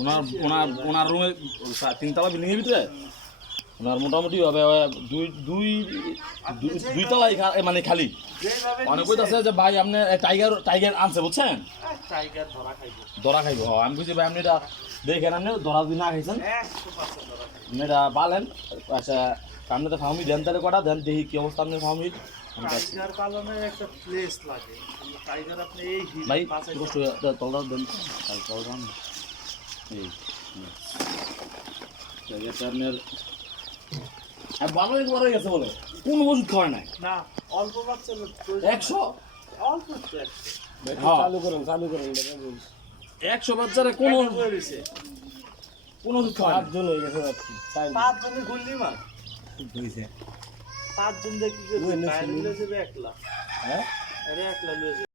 ওনার ওনার ওনার রুমে তিনতলা বিল্ডিংয়ের ভিতরে? ওনার মোটামুটি হবে দুই দুই মানে খালি। অনেক কইতাছে যে ভাই আপনি টাইগার টাইগার আনছে বুঝছেন? ধরা খাইব। আমি বুঝছি ভাই আপনি এটা দেখেন আপনি ধরা যদি না খাইছেন। এটা পালেন আচ্ছা আপনি তো ফার্মি দেন তাহলে কটা? দেন দেখি কি অবস্থা আপনি ফার্মি টাইগার পালনের একটা প্লেস লাগে। টাইগার আপনি এই ভাই কষ্ট দেন। এই আপনার ভালো একবার হয়ে গেছে বলে কোন ওষুধ খাওয়ায় নাই। না অল্প বাচ্চা একশো? অল্প হ্যাঁ। চালু করেন চালু করেন একশো বাচ্চারে কোন কোন ওষুধ খাওয়ায় পাঁচ হয়ে গেছে ভাবছি চার পাঁচ জনের গুল্লি মার। হয়েছে। পাঁচ জন দেখি একলা। হ্যাঁ? একলা যাবে